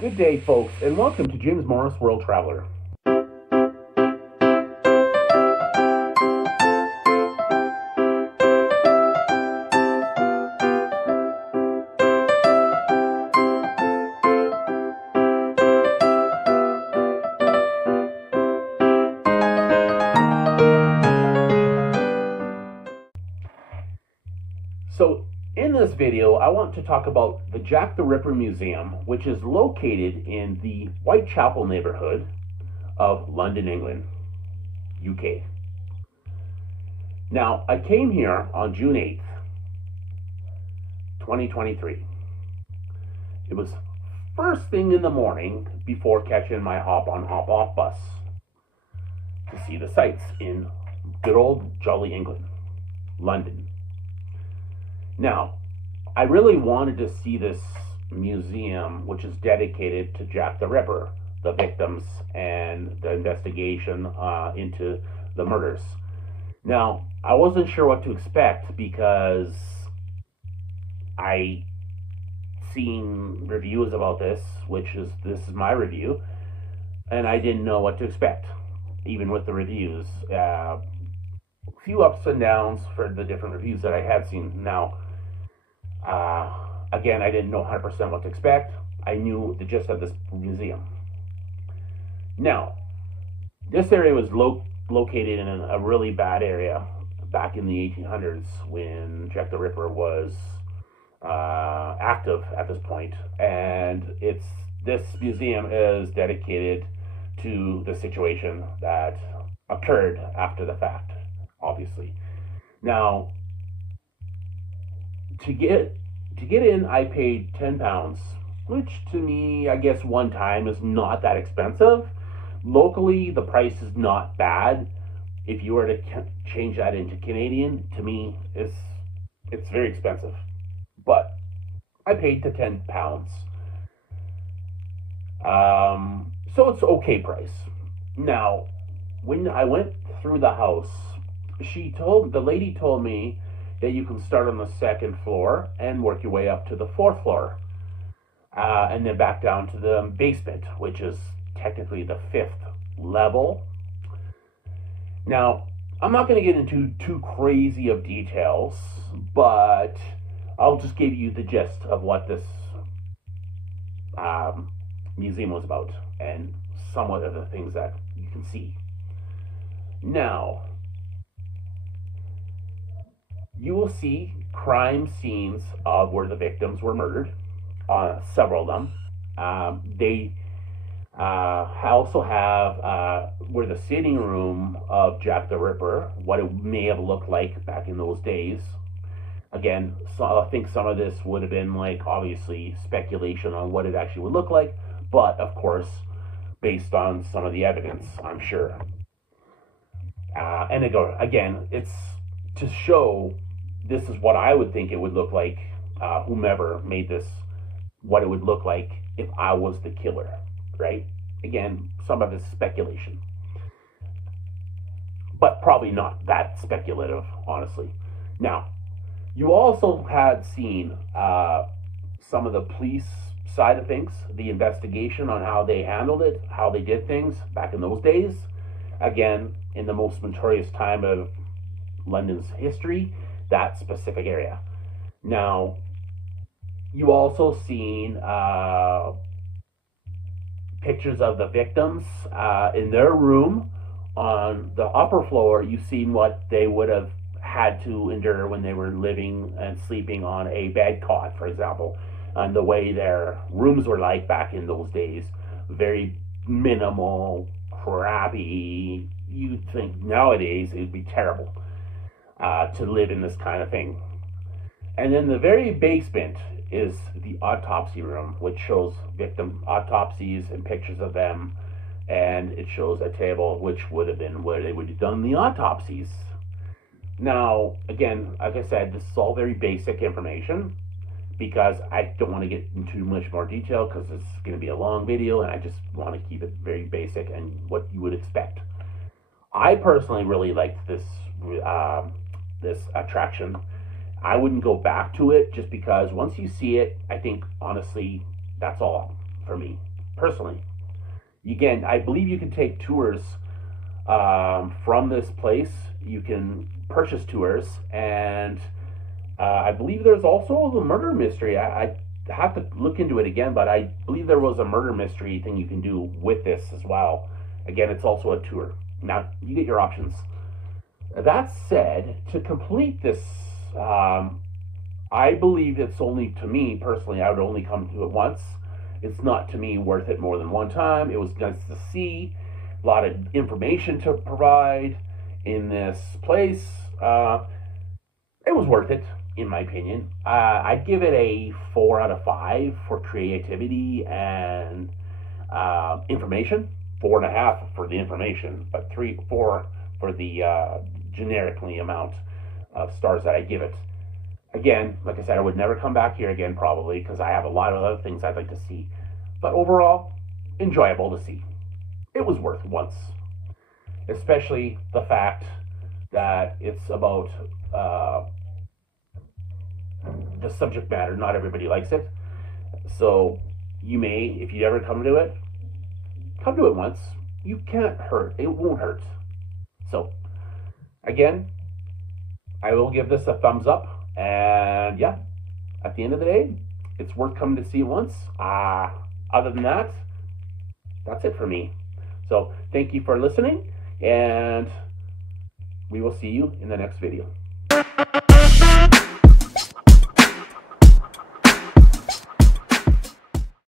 Good day, folks, and welcome to James Morris World Traveler. So, in this video, I want to talk about the Jack the Ripper Museum, which is located in the Whitechapel neighborhood of London, England, UK. Now, I came here on June 8th, 2023. It was first thing in the morning before catching my hop-on, hop-off bus to see the sights in good old jolly England, London. Now, I really wanted to see this museum, which is dedicated to Jack the Ripper, the victims, and the investigation into the murders. Now, I wasn't sure what to expect because I seen reviews about this, this is my review, and I didn't know what to expect, even with the reviews. A few ups and downs for the different reviews that I had seen. Now, again, I didn't know 100% what to expect. I knew the gist of this museum. Now, this area was located in a really bad area back in the 1800s when Jack the Ripper was active at this point, and this museum is dedicated to the situation that occurred after the fact, obviously. Now, to get in, I paid £10, which to me, I guess one time is not that expensive. Locally, the price is not bad. If you were to change that into Canadian, to me, it's very expensive. But I paid the £10. So it's okay price. Now, when I went through the house, the lady told me that you can start on the second floor and work your way up to the fourth floor, and then back down to the basement, which is technically the fifth level. Now, I'm not going to get into too crazy of details, but I'll just give you the gist of what this museum was about and somewhat of the things that you can see. Now, you will see crime scenes of where the victims were murdered, several of them. They also have where the sitting room of Jack the Ripper, what it may have looked like back in those days. Again, so I think some of this would have been like obviously speculation on what it actually would look like, but of course, based on some of the evidence, I'm sure. And again, it's to show this is what I would think it would look like, whomever made this, what it would look like if I was the killer, right? Again, some of it's speculation. But probably not that speculative, honestly. Now, you also had seen some of the police side of things, the investigation on how they handled it, how they did things back in those days. Again, in the most notorious time of London's history, that specific area. Now, you also seen pictures of the victims in their room on the upper floor. You've seen what they would have had to endure when they were living and sleeping on a bed cot, for example, and the way their rooms were like back in those days. Very minimal, crappy. You'd think nowadays it would be terrible to live in this kind of thing. And then the very basement is the autopsy room, which shows victim autopsies and pictures of them, and it shows a table which would have been where they would have done the autopsies. Now, again, like I said, this is all very basic information because I don't want to get into much more detail because it's going to be a long video, and I just want to keep it very basic and what you would expect. I personally really liked this attraction. I wouldn't go back to it just because once you see it, I think honestly that's all for me, personally. Again, I believe you can take tours from this place. You can purchase tours, and I believe there's also the murder mystery. I have to look into it again, but I believe there was a murder mystery thing you can do with this as well. Again, it's also a tour. Now, you get your options. That said, to complete this, I believe it's only, to me personally, I would only come to it once. It's not, to me, worth it more than one time. It was nice to see, a lot of information to provide in this place. It was worth it, in my opinion. I'd give it a 4 out of 5 for creativity and information. 4.5 for the information, but 4 for the generically amount of stars that I give it. Again, like I said, I would never come back here again, probably, because I have a lot of other things I'd like to see. But overall, enjoyable to see. It was worth once. Especially the fact that it's about the subject matter. Not everybody likes it. So you may, if you ever come to it once. You can't hurt. It won't hurt. So, again, I will give this a thumbs up. And yeah, at the end of the day, it's worth coming to see it once. Other than that, that's it for me. So thank you for listening, and we will see you in the next video.